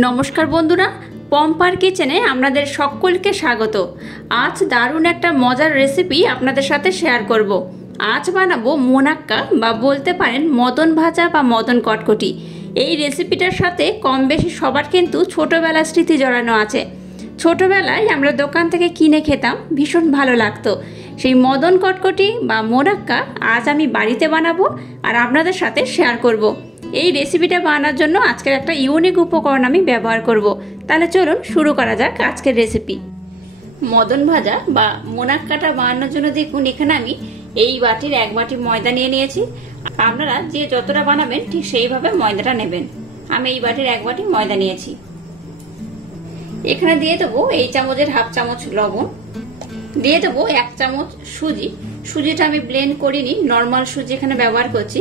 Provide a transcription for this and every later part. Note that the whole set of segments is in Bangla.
নমস্কার বন্ধুরা, পম্পার কিচেনে আপনাদের সকলকে স্বাগত। আজ দারুণ একটা মজার রেসিপি আপনাদের সাথে শেয়ার করব। আজ বানাবো মোনাক্কা বা বলতে পারেন মদন ভাজা বা মদন কটকটি। এই রেসিপিটার সাথে কম বেশি সবার কিন্তু ছোটোবেলার স্মৃতি জড়ানো আছে। ছোটোবেলায় আমরা দোকান থেকে কিনে খেতাম, ভীষণ ভালো লাগতো। সেই মদন কটকটি বা মোনাক্কা আজ আমি বাড়িতে বানাবো আর আপনাদের সাথে শেয়ার করব। এই রেসিপিটা বানানোর জন্য আজকের একটা ইউনিক উপকরণ আমি ব্যবহার করব। তাহলে চলুন শুরু করা যাক আজকের রেসিপি। মদন ভাজা বা মোনাক্কাটা বানানোর জন্য দেখুন এখানে আমি এই বাটির 1 বাটি ময়দা নিয়ে নিয়েছি। আপনারা যে যতটা বানাবেন ঠিক সেইভাবে ময়দাটা নেবেন। আমি এই বাটির 1 বাটি ময়দা নিয়েছি। এখানে দিয়ে দেবো এই চামচের 1/2 চামচ লবণ, দিয়ে দেবো 1 চামচ সুজি। সুজিটা আমি ব্লেন্ড করিনি, নর্মাল সুজি এখানে ব্যবহার করছি।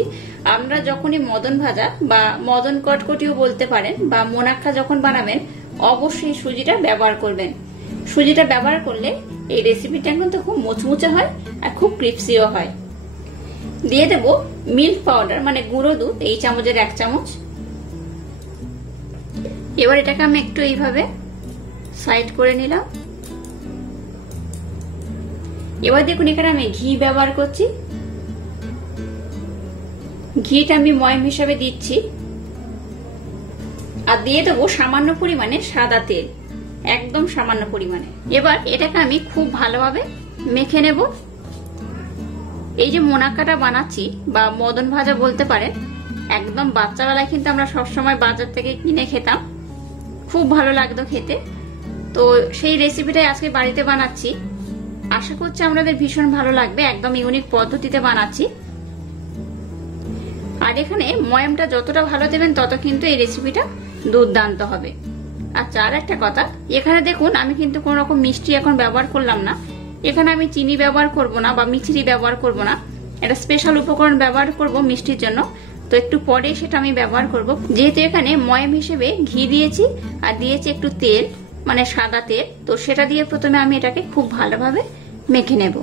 আমরা যখনই মদন ভাজা বা মদন কটকটিও বলতে পারেন বা মোনাক্কা যখন বানাবেন অবশ্যই সুজিটা ব্যবহার করবেন। সুজিটা ব্যবহার করলে এই রেসিপিটা কিন্তু খুব মুচমুচে হয় আর খুব ক্রিপসিও হয়। দিয়ে দেব মিল্ক পাউডার মানে গুঁড়ো দুধ, এই চামচের 1 চামচ। এবার এটাকে আমি একটু এইভাবে সাইড করে নিলাম। এবার দেখুন এখানে আমি ঘি ব্যবহার করছি। ঘিটা আমি ময়ম হিসাবে দিচ্ছি আর দিয়ে দেবো সামান্য পরিমাণে সাদা তেল, একদম সামান্য পরিমাণে। এবার এটাকে আমি খুব ভালোভাবে মেখে নেব। এই যে মোনাক্কাটা বানাচ্ছি বা মদন ভাজা বলতে পারেন, একদম বাচ্চাবেলায় কিন্তু আমরা সবসময় বাজার থেকে কিনে খেতাম, খুব ভালো লাগতো খেতে। তো সেই রেসিপিটাই আজকে বাড়িতে বানাচ্ছি। আশা করছি আপনাদের ভীষণ ভালো লাগবে, একদম ইউনিক পদ্ধতিতে বানাচ্ছি। আর এখানে ময়ামটা যতটা ভালো দেবেন তত কিন্তু এই রেসিপিটা দুর্দান্ত হবে। আচ্ছা, আর একটা কথা, এখানে দেখুন আমি কিন্তু কোনো রকম মিষ্টি এখন ব্যবহার করলাম না। এখানে আমি চিনি ব্যবহার করব না বা মিছরি ব্যবহার করব না, একটা স্পেশাল উপকরণ ব্যবহার করব মিষ্টির জন্য। তো একটু পরে সেটা আমি ব্যবহার করব। যেহেতু এখানে ময়াম হিসেবে ঘি দিয়েছি আর দিয়েছি একটু তেল মানে সাদা তেল, তো সেটা দিয়ে প্রথমে আমি এটাকে খুব ভালোভাবে মেখে নেব।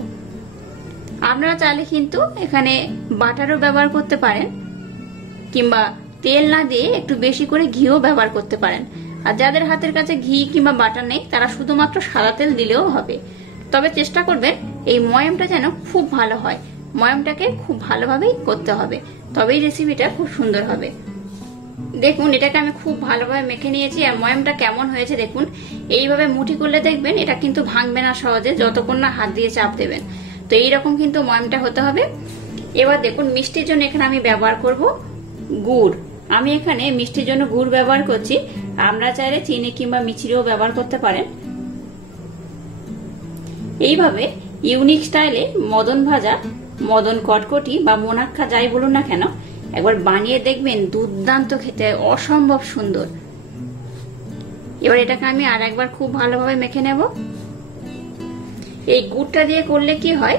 আপনারা চাইলে কিন্তু এখানে বাটারও ব্যবহার করতে পারেন কিংবা তেল না দিয়ে একটু বেশি করে ঘিও ব্যবহার করতে পারেন। আর যাদের হাতের কাছে ঘি কিংবা বাটার নেই তারা শুধুমাত্র সাদা তেল দিলেও হবে। তবে চেষ্টা করবেন এই ময়ামটা যেন খুব ভালো হয়, ময়ামটাকে খুব ভালোভাবেই করতে হবে, তবেই রেসিপিটা খুব সুন্দর হবে। দেখুন এটাকে আমি খুব ভালোভাবে মেখে নিয়েছি আর ময়ামটা কেমন হয়েছে দেখুন। এইভাবে মুঠি করলে দেখবেন এটা কিন্তু ভাঙবে না সহজে, যতক্ষণ না হাত দিয়ে চাপ দেবেন। তো এইরকম কিন্তু ময়ামটা হতে হবে। এবার দেখুন মিষ্টির জন্য এখানে আমি ব্যবহার করব গুড়। আমি এখানে মিষ্টির জন্য গুড় ব্যবহার করছি, আমরা চাইলে চিনি কিংবা মিছরিও ব্যবহার করতে পারেন। এইভাবে ইউনিক স্টাইলে মদন ভাজা, মদন কটকটি বা মোনাক্কা যাই বলুন না কেন, একবার বানিয়ে দেখবেন, দুর্দান্ত খেতে, অসম্ভব সুন্দর। এবার এটাকে আমি আর একবার খুব ভালোভাবে মেখে নেব। এই গুড়টা দিয়ে করলে কি হয়,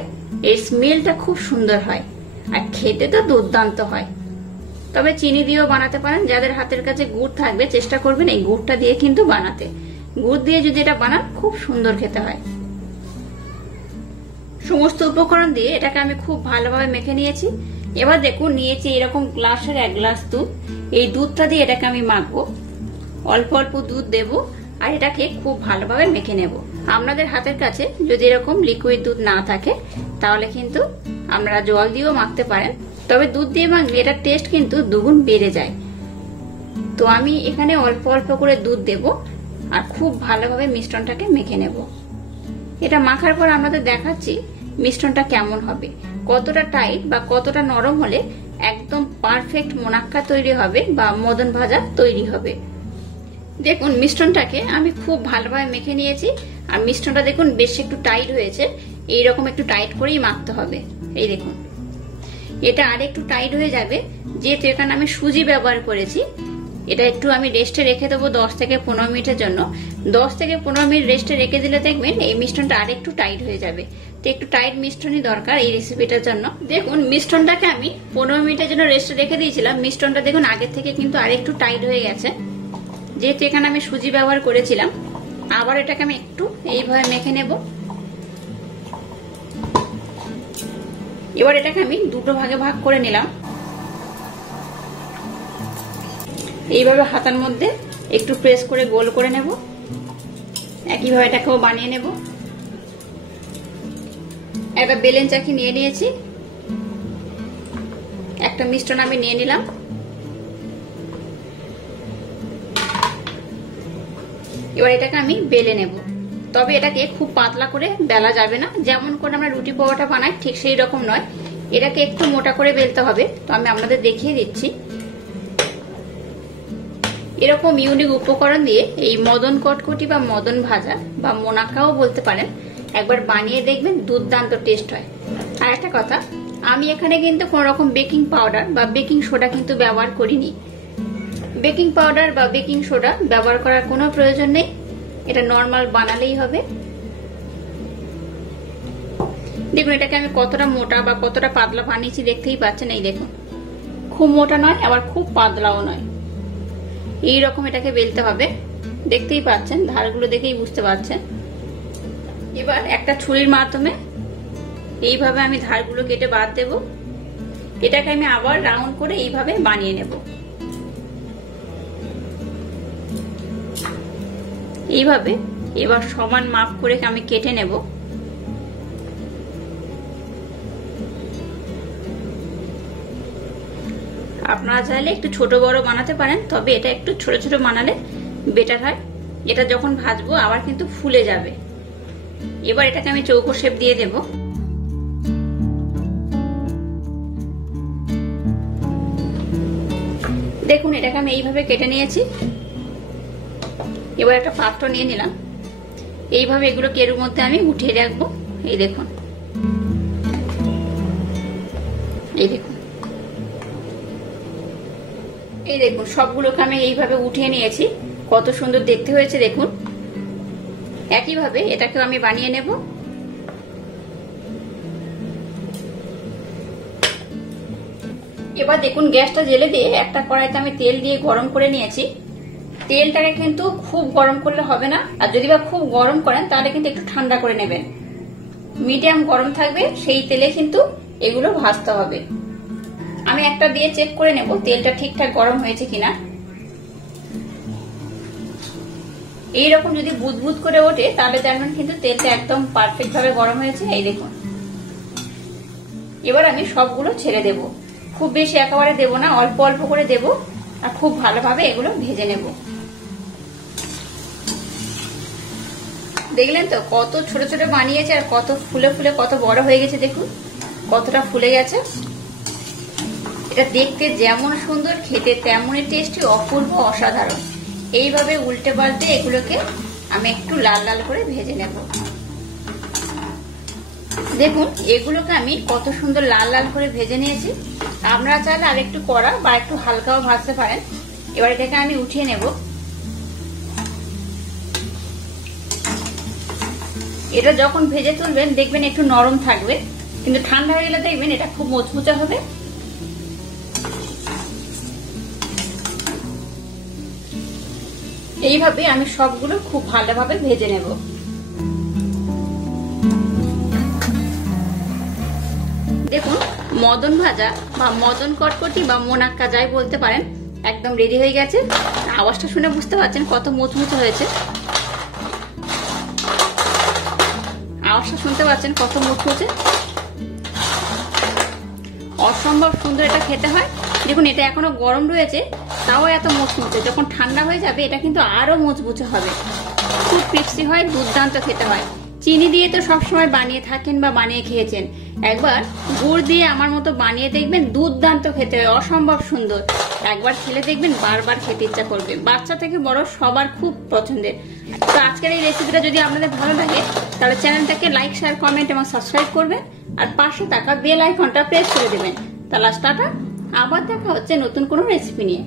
এর স্মেলটা খুব সুন্দর হয় আর খেতে তো দুর্দান্ত হয়। তবে চিনি দিয়েও বানাতে পারেন, যাদের হাতের কাছে গুড় থাকবে চেষ্টা করবেন এই গুড়টা দিয়ে কিন্তু বানাতে। গুড় দিয়ে যদি এটা বানান খুব সুন্দর খেতে হয়। সমস্ত উপকরণ দিয়ে এটাকে আমি খুব ভালোভাবে মেখে নিয়েছি। এবার দেখুন নিয়েছি এরকম গ্লাসের 1 গ্লাস দুধ। এই দুধটা দিয়ে এটাকে আমি মাখবো, অল্প অল্প দুধ দেব আর এটাকে খুব ভালোভাবে মেখে নেব। আপনাদের হাতের কাছে যদি এরকম লিকুইড দুধ না থাকে তাহলে কিন্তু আপনারা জল দিয়েও মাখতে পারেন, তবে দুধ দিয়ে মাখলে এটার টেস্ট কিন্তু দুগুণ বেড়ে যায়। তো আমি এখানে অল্প অল্প করে দুধ দেব আর খুব ভালোভাবে মিশ্রণটাকে মেখে নেব। এটা মাখার পর আমাদের দেখাচ্ছি মিশ্রণটা কেমন হবে, কতটা টাইট বা কতটা নরম হলে একদম পারফেক্ট মোনাক্কা তৈরি হবে বা মদন ভাজা তৈরি হবে। দেখুন মিশ্রণটাকে আমি খুব ভালোভাবে মেখে নিয়েছি আর মিশ্রণটা দেখুন বেশ একটু টাইট হয়েছে। এইরকম একটু টাইট করেই মাখতে হবে। এই দেখুন এটা আর একটু টাইট হয়ে যাবে, যেহেতু এখানে আমি সুজি ব্যবহার করেছি। এটা একটু আমি রেস্টে রেখে দেবো 10 থেকে 15 মিনিটের জন্য। 10 থেকে 15 মিনিট রেস্টে রেখে দিলে দেখবেন এই মিশ্রণটা আর একটু টাইট হয়ে যাবে। তো একটু টাইট মিশ্রণই দরকার এই রেসিপিটার জন্য। দেখুন মিশ্রণটাকে আমি 15 মিনিটের জন্য রেস্টে রেখে দিয়েছিলাম। মিশ্রণটা দেখুন আগের থেকে কিন্তু আর একটু টাইট হয়ে গেছে, যেহেতু এখানে আমি সুজি ব্যবহার করেছিলাম। আবার এটাকে আমি একটু এইভাবে মেখে নেব। এবার এটাকে আমি দুটো ভাগে ভাগ করে নিলাম। এইভাবে হাতার মধ্যে একটু প্রেস করে গোল করে নেব। একইভাবে এটাকেও বানিয়ে নেব। একটা বেলেন চাকি নিয়ে নিয়েছি, একটা মিশ্রণ আমি নিয়ে নিলাম। এবার এটাকে আমি বেলে নেব। তবে এটাকে খুব পাতলা করে বেলা যাবে না, যেমন করে আমরা রুটি পরোটা বানাই ঠিক সেই রকম নয়, এটাকে একটু মোটা করে বেলতে হবে। তো আমি আপনাদের দেখিয়ে দিচ্ছি। এরকম ইউনিক উপকরণ দিয়ে এই মদন কটকটি বা মদন ভাজা বা মোনাক্কাও বলতে পারেন, একবার বানিয়ে দেখবেন, দুর্দান্ত টেস্ট হয়। আর একটা কথা, আমি এখানে কিন্তু কোন রকম বেকিং পাউডার বা বেকিং সোডা কিন্তু ব্যবহার করিনি। বেকিং পাউডার বা বেকিং সোডা ব্যবহার করার কোনো প্রয়োজন নেই, এটা নর্মাল বানালেই হবে। দেখুন এটাকে আমি কতটা মোটা বা কতটা পাতলা বানিয়েছি দেখতেই পাচ্ছেন। এই দেখুন, খুব মোটা নয় আবার খুব পাতলাও নয়, এইরকম এটাকে বেলতে হবে। দেখতেই পাচ্ছেন, ধারগুলো দেখেই বুঝতে পারছেন। এবার একটা ছুরির মাধ্যমে এইভাবে আমি ধারগুলো কেটে বাদ দেব। এটাকে আমি আবার রাউন্ড করে এইভাবে বানিয়ে নেব। এইভাবে এবার সমান মাপ করে আমি কেটে নেব। আপনারা চাইলে একটু ছোট বড় বানাতে পারেন, তবে এটা একটু ছোট ছোট বানালে বেটার হয়। এটা যখন ভাজবো আবার কিন্তু ফুলে যাবে। এবার এটাকে আমি চৌকো শেপ দিয়ে দেব। দেখুন এটাকে আমি এইভাবে কেটে নিয়েছি। এবার একটা পাত্র নিয়ে নিলাম। এইভাবে এগুলো এর মধ্যে আমি উঠিয়ে রাখবো। এই দেখুন, এই দেখুন, এই দেখুন, সবগুলোকে আমি এইভাবে উঠিয়ে নিয়েছি। কত সুন্দর দেখতে হয়েছে দেখুন। একইভাবে এটাকেও আমি বানিয়ে নেব। এবার দেখুন গ্যাসটা জেলে দিয়ে একটা কড়াইতে আমি তেল দিয়ে গরম করে নিয়েছি। তেলটাকে কিন্তু খুব গরম করলে হবে না, আর যদি বা খুব গরম করেন তাহলে কিন্তু একটু ঠান্ডা করে নেবেন। মিডিয়াম গরম থাকবে, সেই তেলে কিন্তু এগুলো ভাজতে হবে। আমি একটা দিয়ে চেক করে নেব তেলটা ঠিকঠাক গরম হয়েছে কিনা। এইরকম যদি বুদবুদ করে ওঠে তাহলে জানবেন কিন্তু তেলটা একদম পারফেক্ট ভাবে গরম হয়েছে। এই দেখুন, এবার আমি সবগুলো ছেড়ে দেব। খুব বেশি একেবারে দেব না, অল্প অল্প করে দেব, আর খুব ভালোভাবে এগুলো ভেজে নেব। দেখলেন তো কত ছোট ছোট বানিয়েছে, আর কত ফুলে ফুলে কত বড় হয়ে গেছে। দেখুন কতটা ফুলে গেছে। এটা দেখতে যেমন সুন্দর, খেতে তেমনই টেস্টি, অপূর্ব, অসাধারণ। এইভাবে উল্টে পাল্টে এগুলোকে আমি একটু লাল লাল করে ভেজে নেব। দেখুন এগুলোকে আমি কত সুন্দর লাল লাল করে ভেজে নিয়েছি। আপনারা চাইলে আর একটু কড়া বা একটু হালকাও ভাজতে পারেন। এবার এটাকে আমি উঠিয়ে নেব। এটা যখন ভেজে তুলবেন দেখবেন একটু নরম থাকবে, কিন্তু ঠান্ডা হয়ে গেলে দেখবেন এটা খুব মুচমুচে হবে। এইভাবে আমি সবগুলো খুব ভালোভাবে ভেজে নেব। দেখুন মদন ভাজা বা মদন কটকটি বা মোনাক্কা যাই বলতে পারেন একদম রেডি হয়ে গেছে। আওয়াজটা শুনে বুঝতে পারছেন কত মুচমুচে হয়েছে। আওয়াজটা শুনতে পাচ্ছেন কত মুচমুচে, অসম্ভব সুন্দর এটা খেতে হয়। দেখুন এটা এখনো গরম রয়েছে, তাও এত মুচমুচে। যখন ঠান্ডা হয়ে যাবে এটা কিন্তু আরো মুচমুচে হবে, খুব ক্রিস্পি হয়, দুর্দান্ত খেতে হয়। চিনি দিয়ে তো সবসময় বানিয়ে থাকেন বা বানিয়ে খেয়েছেন, একবার গুড় দিয়ে আমার মতো বানিয়ে দেখবেন, দুর্দান্ত খেতে হয়, অসম্ভব সুন্দর। একবার খেলে দেখবেন বারবার খেতে ইচ্ছা করবে। বাচ্চা থেকে বড় সবার খুব পছন্দের। তো আজকের এই রেসিপিটা যদি আপনাদের ভালো লাগে তাহলে চ্যানেলটাকে লাইক, শেয়ার, কমেন্ট এবং সাবস্ক্রাইব করবেন, আর পাশে থাকা বেল আইকনটা প্রেস করে দেবেন। তাহলে টাটা, আবার দেখা হচ্ছে নতুন কোনো রেসিপি নিয়ে।